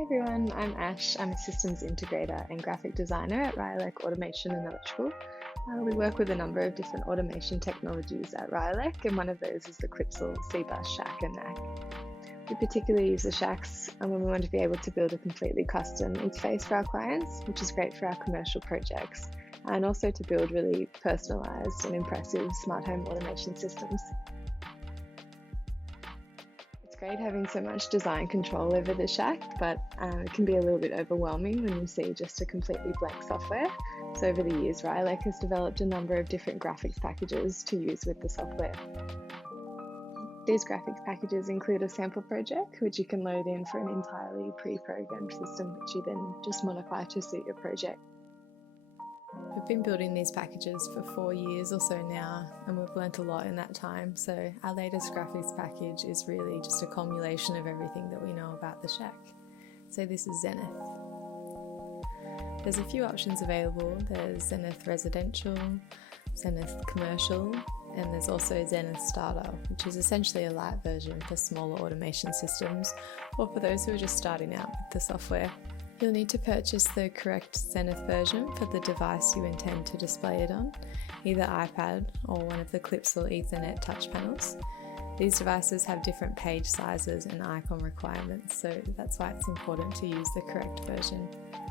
Hi everyone, I'm Ash. I'm a systems integrator and graphic designer at Ryelec Automation and Electrical. We work with a number of different automation technologies at Ryelec, and one of those is the Clipsal C-Bus SHAC and NAC. We particularly use the SHACs when we want to be able to build a completely custom interface for our clients, which is great for our commercial projects, and also to build really personalized and impressive smart home automation systems. It's great having so much design control over the SHAC, but it can be a little bit overwhelming when you see just a completely blank software. So over the years, Ryelec has developed a number of different graphics packages to use with the software. These graphics packages include a sample project, which you can load in for an entirely pre-programmed system, which you then just modify to suit your project. We've been building these packages for 4 years or so now, and we've learnt a lot in that time. So our latest graphics package is really just a culmination of everything that we know about the SHAC. So this is Zenith. There's a few options available. There's Zenith Residential, Zenith Commercial, and there's also Zenith Starter, which is essentially a light version for smaller automation systems or for those who are just starting out with the software. You'll need to purchase the correct Zenith version for the device you intend to display it on, either iPad or one of the Clipsal Ethernet touch panels. These devices have different page sizes and icon requirements, so that's why it's important to use the correct version.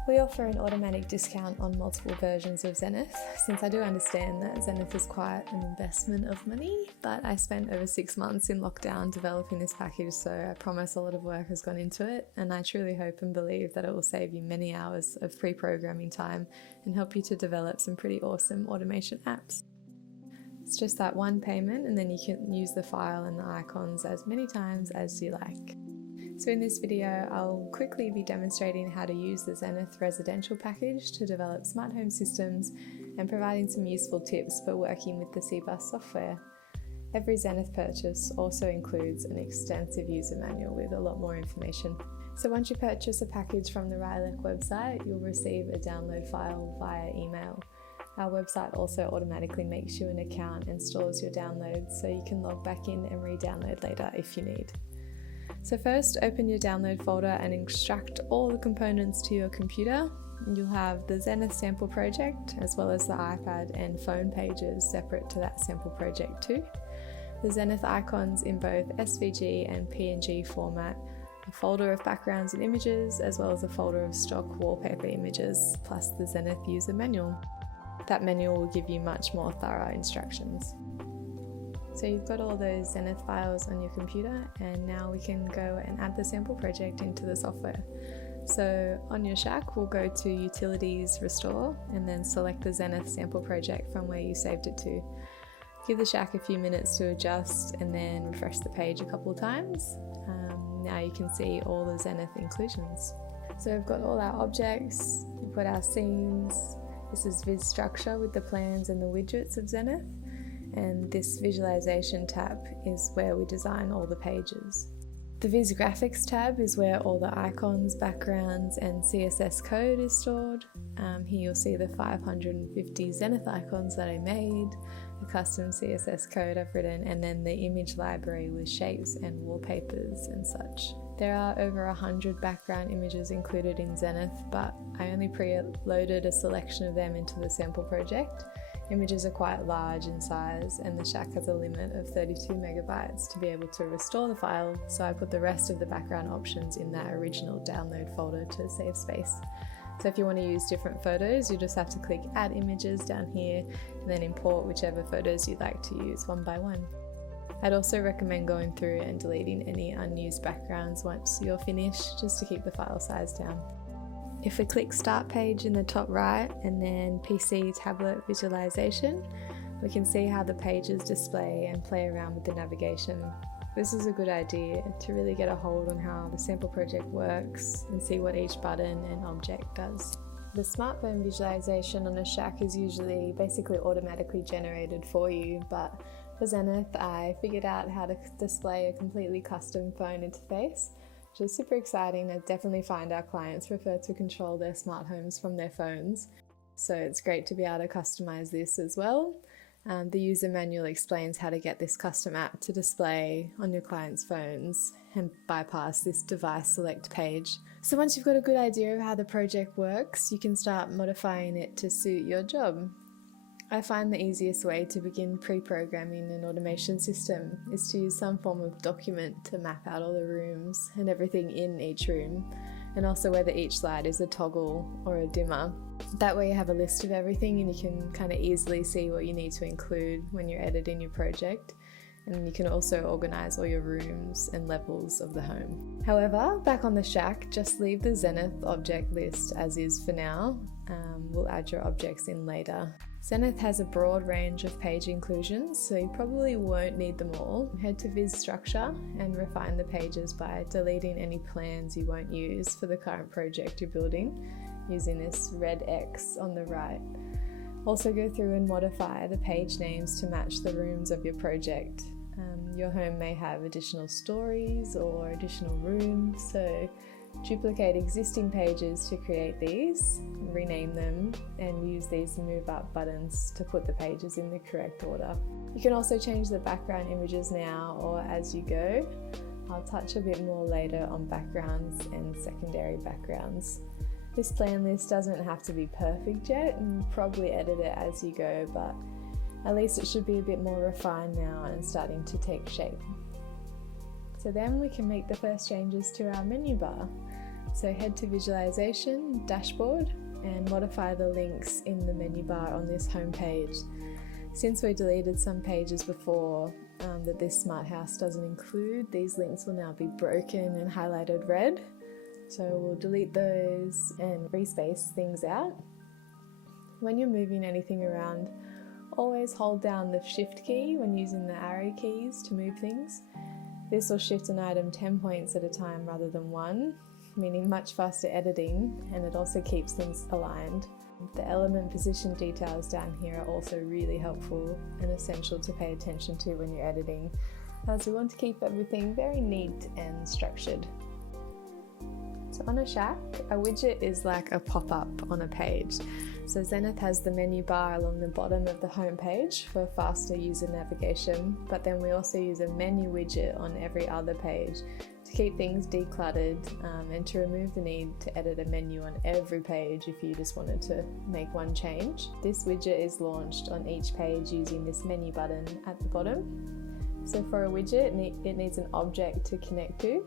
We offer an automatic discount on multiple versions of Zenith, since I do understand that Zenith is quite an investment of money, but I spent over 6 months in lockdown developing this package, so I promise a lot of work has gone into it, and I truly hope and believe that it will save you many hours of pre-programming time and help you to develop some pretty awesome automation apps. It's just that one payment, and then you can use the file and the icons as many times as you like. So in this video, I'll quickly be demonstrating how to use the Zenith Residential package to develop smart home systems and providing some useful tips for working with the C-Bus software. Every Zenith purchase also includes an extensive user manual with a lot more information. So once you purchase a package from the Ryelec website, you'll receive a download file via email. Our website also automatically makes you an account and stores your downloads, so you can log back in and re-download later if you need. So first, open your download folder and extract all the components to your computer. You'll have the Zenith sample project, as well as the iPad and phone pages separate to that sample project too. The Zenith icons in both SVG and PNG format, a folder of backgrounds and images, as well as a folder of stock wallpaper images, plus the Zenith user manual. That manual will give you much more thorough instructions. So you've got all those Zenith files on your computer, and now we can go and add the sample project into the software. So on your SHAC, we'll go to Utilities, Restore, and then select the Zenith sample project from where you saved it to. Give the SHAC a few minutes to adjust and then refresh the page a couple of times. Now you can see all the Zenith inclusions. So we've got all our objects, we've got our scenes. This is Viz Structure with the plans and the widgets of Zenith. And this visualization tab is where we design all the pages. The Viz Graphics tab is where all the icons, backgrounds and CSS code is stored. Here you'll see the 550 Zenith icons that I made, the custom CSS code I've written, and then the image library with shapes and wallpapers and such. There are over 100 background images included in Zenith, but I only pre-loaded a selection of them into the sample project. Images are quite large in size, and the SHAC has a limit of 32 megabytes to be able to restore the file, so I put the rest of the background options in that original download folder to save space. So if you want to use different photos, you just have to click Add Images down here and then import whichever photos you'd like to use one by one. I'd also recommend going through and deleting any unused backgrounds once you're finished, just to keep the file size down. If we click Start Page in the top right and then PC Tablet Visualization, we can see how the pages display and play around with the navigation. This is a good idea to really get a hold on how the sample project works and see what each button and object does. The smartphone visualization on a SHAC is usually basically automatically generated for you, but for Zenith I figured out how to display a completely custom phone interface, which is super exciting. I definitely find our clients prefer to control their smart homes from their phones, so it's great to be able to customize this as well. The user manual explains how to get this custom app to display on your clients' phones, and bypass this device select page. So once you've got a good idea of how the project works, you can start modifying it to suit your job. I find the easiest way to begin pre-programming an automation system is to use some form of document to map out all the rooms and everything in each room, and also whether each slide is a toggle or a dimmer. That way you have a list of everything and you can kind of easily see what you need to include when you're editing your project. And you can also organise all your rooms and levels of the home. However, back on the shack, just leave the Zenith object list as is for now. We'll add your objects in later. Zenith has a broad range of page inclusions, so you probably won't need them all. Head to Viz Structure and refine the pages by deleting any plans you won't use for the current project you're building, using this red X on the right. Also go through and modify the page names to match the rooms of your project. Your home may have additional stories or additional rooms, so duplicate existing pages to create these, rename them, and use these move up buttons to put the pages in the correct order. You can also change the background images now or as you go. I'll touch a bit more later on backgrounds and secondary backgrounds. This plan list doesn't have to be perfect yet, and probably edit it as you go, but at least it should be a bit more refined now and starting to take shape. So then we can make the first changes to our menu bar. So head to Visualization, Dashboard, and modify the links in the menu bar on this home page. Since we deleted some pages before that this smart house doesn't include, these links will now be broken and highlighted red. So we'll delete those and respace things out. When you're moving anything around, always hold down the Shift key when using the arrow keys to move things. This will shift an item 10 points at a time rather than 1, meaning much faster editing, and it also keeps things aligned. The element position details down here are also really helpful and essential to pay attention to when you're editing, as we want to keep everything very neat and structured. So on a shack, a widget is like a pop-up on a page. So Zenith has the menu bar along the bottom of the home page for faster user navigation, but then we also use a menu widget on every other page to keep things decluttered and to remove the need to edit a menu on every page if you just wanted to make one change. This widget is launched on each page using this menu button at the bottom. So for a widget, it needs an object to connect to.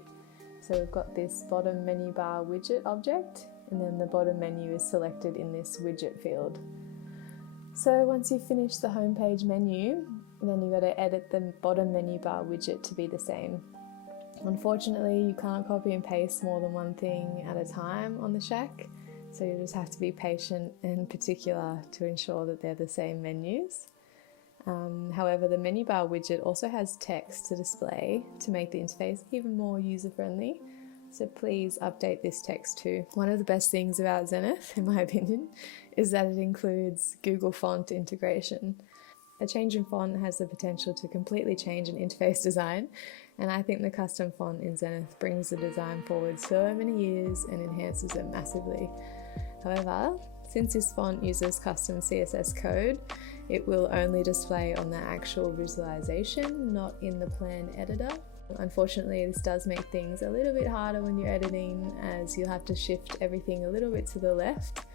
So we've got this bottom menu bar widget object, and then the bottom menu is selected in this widget field. So once you've finished the homepage menu, then you've got to edit the bottom menu bar widget to be the same. Unfortunately, you can't copy and paste more than one thing at a time on the shack, so you just have to be patient and particular to ensure that they're the same menus. However, the menu bar widget also has text to display to make the interface even more user-friendly, so please update this text too. One of the best things about Zenith, in my opinion, is that it includes Google font integration. A change in font has the potential to completely change an interface design, and I think the custom font in Zenith brings the design forward so many years and enhances it massively. However, since this font uses custom CSS code, it will only display on the actual visualization, not in the plan editor. Unfortunately, this does make things a little bit harder when you're editing, as you'll have to shift everything a little bit to the left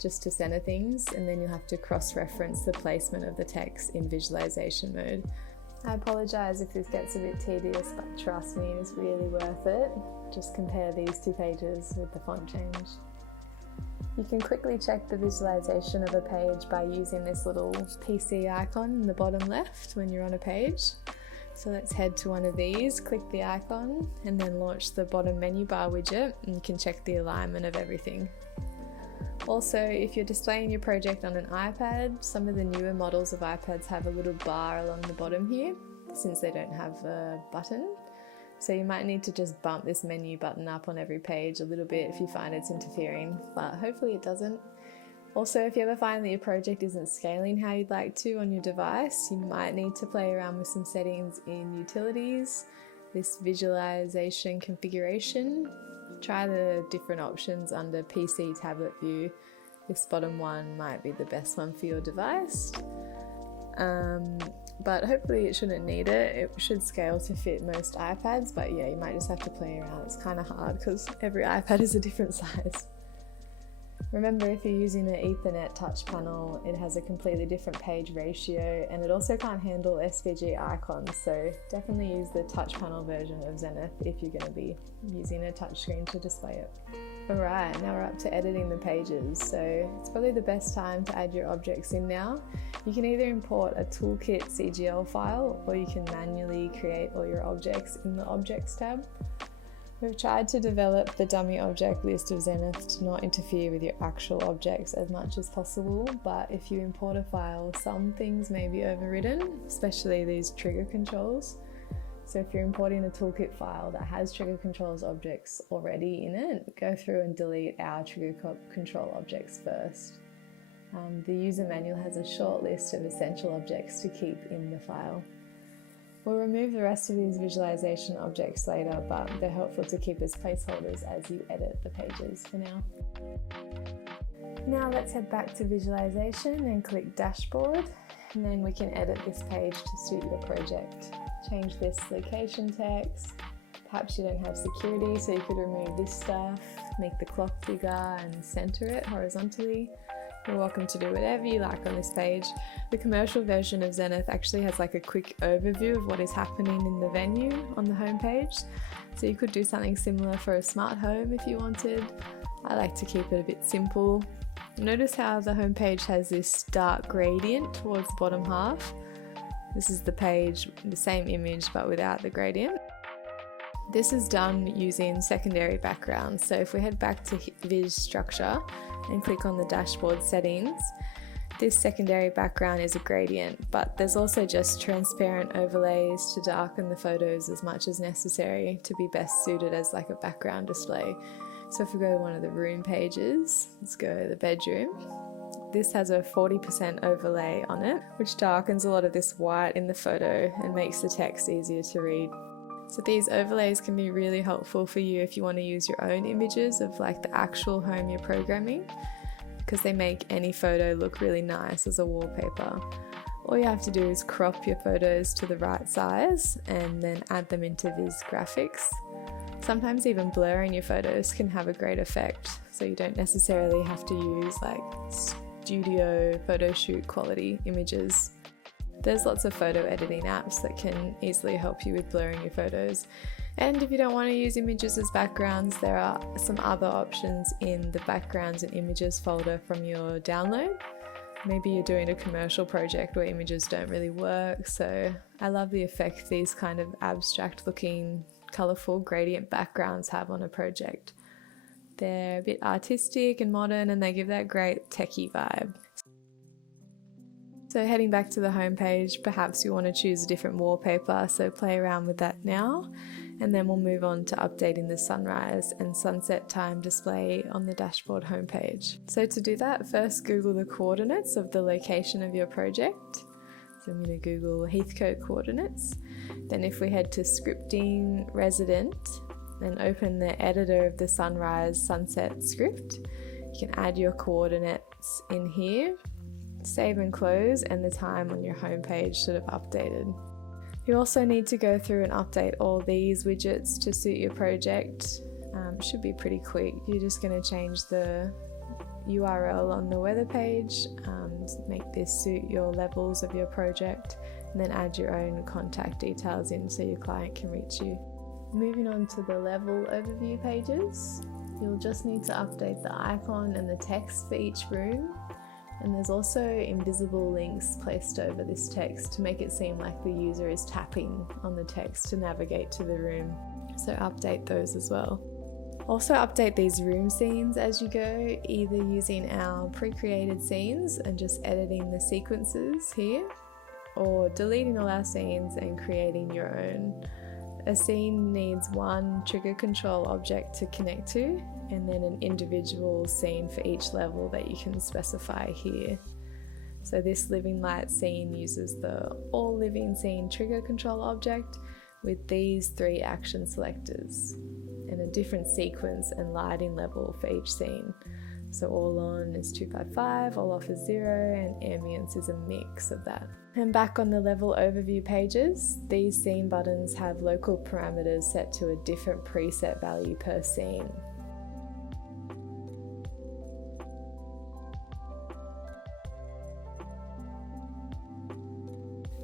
just to center things, and then you'll have to cross-reference the placement of the text in visualization mode. I apologize if this gets a bit tedious, but trust me, it's really worth it. Just compare these two pages with the font change. You can quickly check the visualization of a page by using this little PC icon in the bottom left when you're on a page. So let's head to one of these, click the icon, and then launch the bottom menu bar widget, and you can check the alignment of everything. Also, if you're displaying your project on an iPad, some of the newer models of iPads have a little bar along the bottom here, since they don't have a button. So you might need to just bump this menu button up on every page a little bit if you find it's interfering, but hopefully it doesn't. Also, if you ever find that your project isn't scaling how you'd like to on your device, you might need to play around with some settings in Utilities, this visualization configuration. Try the different options under PC tablet view. This bottom one might be the best one for your device. but hopefully it shouldn't need it. It should scale to fit most iPads, but yeah, you might just have to play around. It's kind of hard because every iPad is a different size. Remember, if you're using an Ethernet touch panel, it has a completely different page ratio, and it also can't handle SVG icons, so definitely use the touch panel version of Zenith if you're going to be using a touchscreen to display it. Alright, now we're up to editing the pages, so it's probably the best time to add your objects in now. You can either import a toolkit CGL file, or you can manually create all your objects in the Objects tab. We've tried to develop the dummy object list of Zenith to not interfere with your actual objects as much as possible, but if you import a file, some things may be overridden, especially these trigger controls. So if you're importing a toolkit file that has trigger controls objects already in it, go through and delete our trigger control objects first. The user manual has a short list of essential objects to keep in the file. We'll remove the rest of these visualization objects later, but they're helpful to keep as placeholders as you edit the pages for now. Now let's head back to visualization and click dashboard, and then we can edit this page to suit your project. Change this location text. Perhaps you don't have security, so you could remove this stuff, make the clock bigger and center it horizontally. You're welcome to do whatever you like on this page. The commercial version of Zenith actually has like a quick overview of what is happening in the venue on the home page. So you could do something similar for a smart home if you wanted. I like to keep it a bit simple. Notice how the home page has this dark gradient towards the bottom half. This is the page, the same image but without the gradient. This is done using secondary backgrounds. So if we head back to Viz Structure and click on the dashboard settings, this secondary background is a gradient, but there's also just transparent overlays to darken the photos as much as necessary to be best suited as like a background display. So if we go to one of the room pages, let's go to the bedroom. This has a 40% overlay on it, which darkens a lot of this white in the photo and makes the text easier to read. So these overlays can be really helpful for you if you want to use your own images of like the actual home you're programming, because they make any photo look really nice as a wallpaper. All you have to do is crop your photos to the right size and then add them into Viz Graphics. Sometimes even blurring your photos can have a great effect, so you don't necessarily have to use like studio photo shoot quality images. There's lots of photo editing apps that can easily help you with blurring your photos. And if you don't want to use images as backgrounds, there are some other options in the backgrounds and images folder from your download. Maybe you're doing a commercial project where images don't really work, so I love the effect these kind of abstract looking colourful gradient backgrounds have on a project. They're a bit artistic and modern, and they give that great techie vibe. So heading back to the home page, perhaps you want to choose a different wallpaper, so play around with that now, and then we'll move on to updating the sunrise and sunset time display on the dashboard homepage. So to do that, first Google the coordinates of the location of your project. So I'm going to Google Heathcote coordinates. Then if we head to scripting resident and open the editor of the sunrise sunset script, you can add your coordinates in here. Save and close, and the time on your home page should have updated. You also need to go through and update all these widgets to suit your project. Should be pretty quick. You're just going to change the URL on the weather page, make this suit your levels of your project, and then add your own contact details in so your client can reach you. Moving on to the level overview pages, you'll just need to update the icon and the text for each room. And there's also invisible links placed over this text to make it seem like the user is tapping on the text to navigate to the room. So update those as well. Also update these room scenes as you go, either using our pre-created scenes and just editing the sequences here, or deleting all our scenes and creating your own. A scene needs one trigger control object to connect to, and then an individual scene for each level that you can specify here. So this living light scene uses the all living scene trigger control object with these 3 action selectors and a different sequence and lighting level for each scene. So all on is 255, all off is 0, and ambience is a mix of that. And back on the level overview pages, these scene buttons have local parameters set to a different preset value per scene.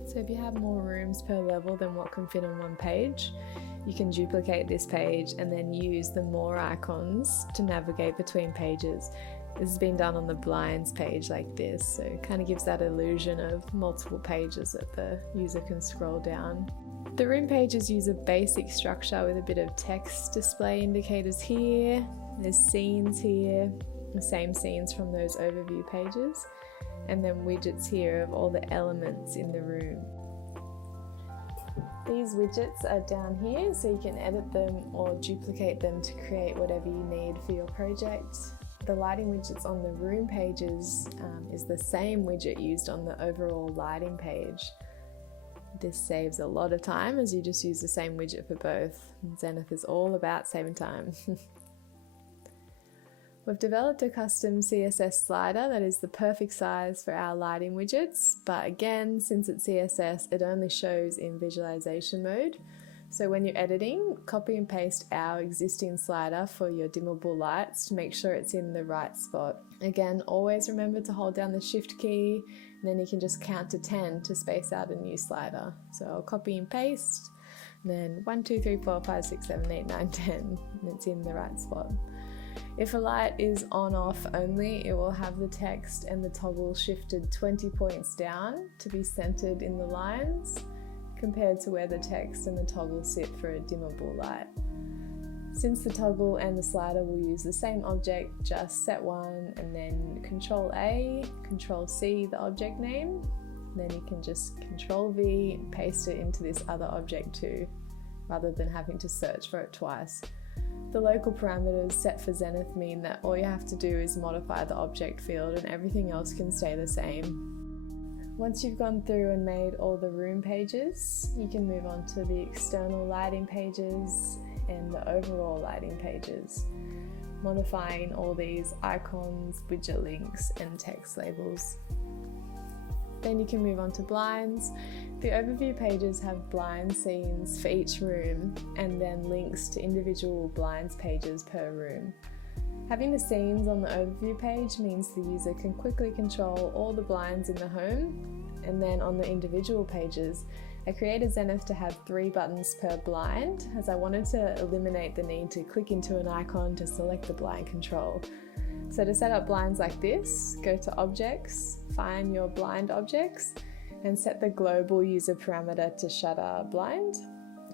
So if you have more rooms per level than what can fit on one page, you can duplicate this page and then use the more icons to navigate between pages. This has been done on the blinds page like this, so it kind of gives that illusion of multiple pages that the user can scroll down. The room pages use a basic structure with a bit of text display indicators here. There's scenes here, the same scenes from those overview pages, and then widgets here of all the elements in the room. These widgets are down here, so you can edit them or duplicate them to create whatever you need for your project. The lighting widgets on the room pages is the same widget used on the overall lighting page. This saves a lot of time as you just use the same widget for both. Zenith is all about saving time. We've developed a custom CSS slider that is the perfect size for our lighting widgets, but again, since it's CSS, it only shows in visualization mode. So when you're editing, copy and paste our existing slider for your dimmable lights to make sure it's in the right spot. Again, always remember to hold down the Shift key, and then you can just count to 10 to space out a new slider. So I'll copy and paste, and then 1, 2, 3, 4, 5, 6, 7, 8, 9, 10, and it's in the right spot. If a light is on/off only, it will have the text and the toggle shifted 20 points down to be centered in the lines, compared to where the text and the toggle sit for a dimmable light. Since the toggle and the slider will use the same object, just set one and then Control-A, Control-C the object name, then you can just Control-V and paste it into this other object too, rather than having to search for it twice. The local parameters set for Zenith mean that all you have to do is modify the object field and everything else can stay the same. Once you've gone through and made all the room pages, you can move on to the external lighting pages and the overall lighting pages, modifying all these icons, widget links, and text labels. Then you can move on to blinds. The overview pages have blind scenes for each room and then links to individual blinds pages per room. Having the scenes on the overview page means the user can quickly control all the blinds in the home, and then on the individual pages, I created Zenith to have 3 buttons per blind, as I wanted to eliminate the need to click into an icon to select the blind control. So to set up blinds like this, go to Objects, find your blind objects, and set the global user parameter to shutter blind.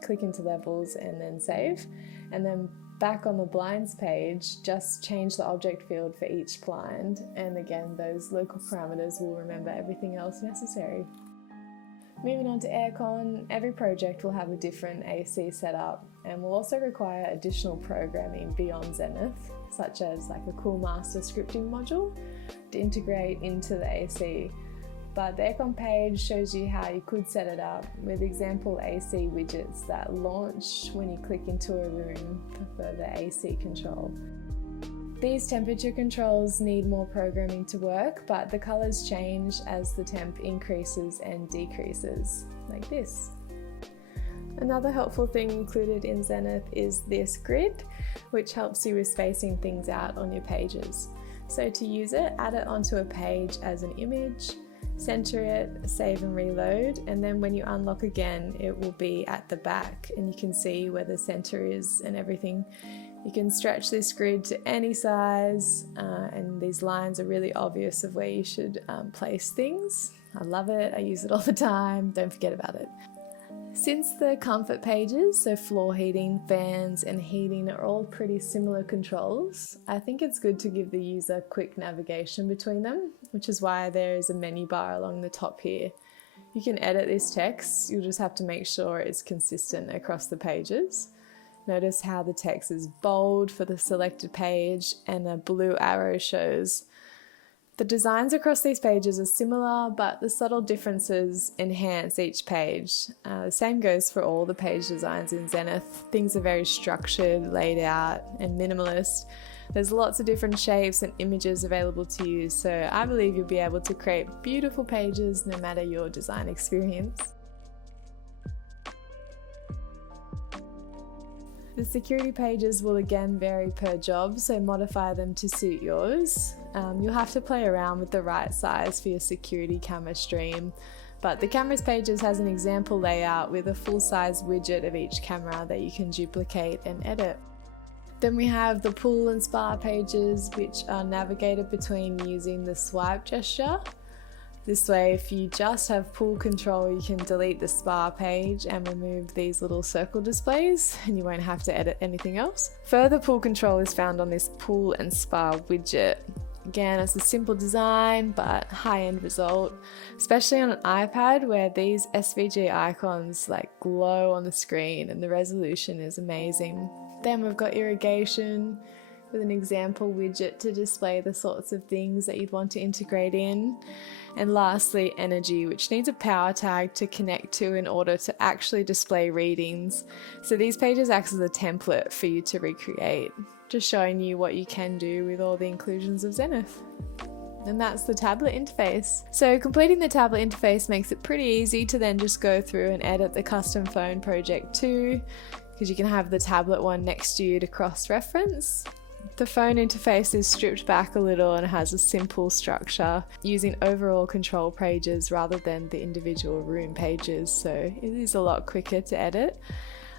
Click into levels and then save, and then back on the blinds page, just change the object field for each blind, and again those local parameters will remember everything else necessary. Moving on to Aircon, every project will have a different AC setup and will also require additional programming beyond Zenith, such as like a Cool Master scripting module to integrate into the AC. But the Aircon page shows you how you could set it up with example AC widgets that launch when you click into a room for the AC control. These temperature controls need more programming to work, but the colors change as the temp increases and decreases, like this. Another helpful thing included in Zenith is this grid, which helps you with spacing things out on your pages. So to use it, add it onto a page as an image, center it, save and reload, and then when you unlock again, it will be at the back and you can see where the center is and everything. You can stretch this grid to any size, and these lines are really obvious of where you should place things. I love it, I use it all the time, don't forget about it. Since the comfort pages, so floor heating, fans and heating are all pretty similar controls, I think it's good to give the user quick navigation between them, which is why there is a menu bar along the top here. You can edit this text, you'll just have to make sure it's consistent across the pages. Notice how the text is bold for the selected page and a blue arrow shows. The designs across these pages are similar, but the subtle differences enhance each page. The same goes for all the page designs in Zenith. Things are very structured, laid out, and minimalist. There's lots of different shapes and images available to you, so I believe you'll be able to create beautiful pages no matter your design experience. The security pages will again vary per job, so modify them to suit yours. You'll have to play around with the right size for your security camera stream, but the cameras pages has an example layout with a full-size widget of each camera that you can duplicate and edit. Then we have the pool and spa pages, which are navigated between using the swipe gesture. This way, if you just have pool control, you can delete the spa page and remove these little circle displays, and you won't have to edit anything else. Further pool control is found on this pool and spa widget. Again, it's a simple design, but high-end result, especially on an iPad where these SVG icons like glow on the screen and the resolution is amazing. Then we've got irrigation with an example widget to display the sorts of things that you'd want to integrate in. And lastly, energy, which needs a power tag to connect to in order to actually display readings. So these pages act as a template for you to recreate, just showing you what you can do with all the inclusions of Zenith. And that's the tablet interface. So completing the tablet interface makes it pretty easy to then just go through and edit the custom phone project too, because you can have the tablet one next to you to cross-reference. The phone interface is stripped back a little and has a simple structure using overall control pages rather than the individual room pages, so it is a lot quicker to edit.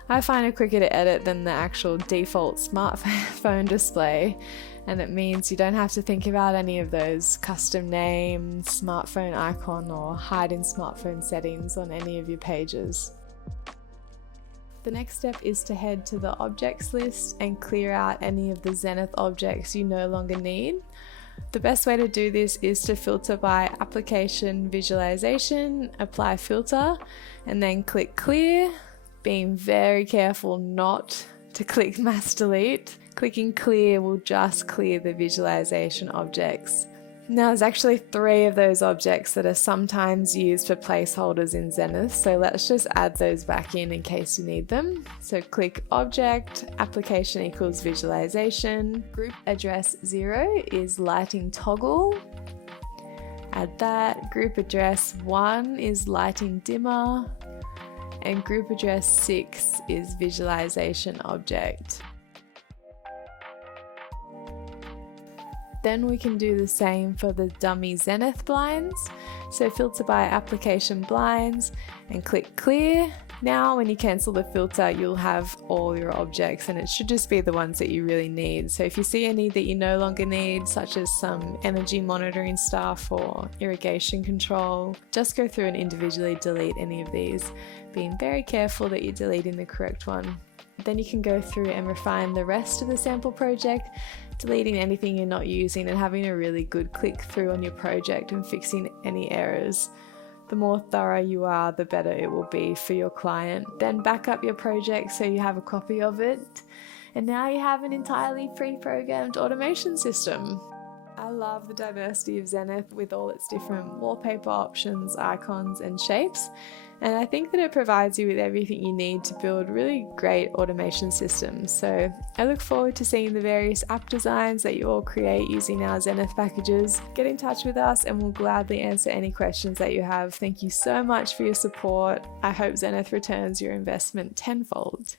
I find it quicker to edit than the actual default smartphone display, and it means you don't have to think about any of those custom names, smartphone icon, or hide in smartphone settings on any of your pages. The next step is to head to the objects list and clear out any of the Zenith objects you no longer need. The best way to do this is to filter by Application Visualization, Apply Filter, and then click Clear, being very careful not to click Mass Delete. Clicking Clear will just clear the visualization objects. Now there's actually 3 of those objects that are sometimes used for placeholders in Zenith, so let's just add those back in case you need them. So click Object, Application equals Visualization, Group Address 0 is Lighting Toggle, add that, Group Address 1 is Lighting Dimmer, and Group Address 6 is Visualization Object. Then we can do the same for the dummy Zenith blinds. So filter by Application Blinds and click Clear. Now when you cancel the filter, you'll have all your objects and it should just be the ones that you really need. So if you see any that you no longer need, such as some energy monitoring stuff or irrigation control, just go through and individually delete any of these, being very careful that you're deleting the correct one. Then you can go through and refine the rest of the sample project, deleting anything you're not using and having a really good click through on your project and fixing any errors. The more thorough you are, the better it will be for your client. Then back up your project so you have a copy of it. And now you have an entirely pre-programmed automation system. I love the diversity of Zenith with all its different wallpaper options, icons and shapes. And I think that it provides you with everything you need to build really great automation systems. So I look forward to seeing the various app designs that you all create using our Zenith packages. Get in touch with us and we'll gladly answer any questions that you have. Thank you so much for your support. I hope Zenith returns your investment tenfold.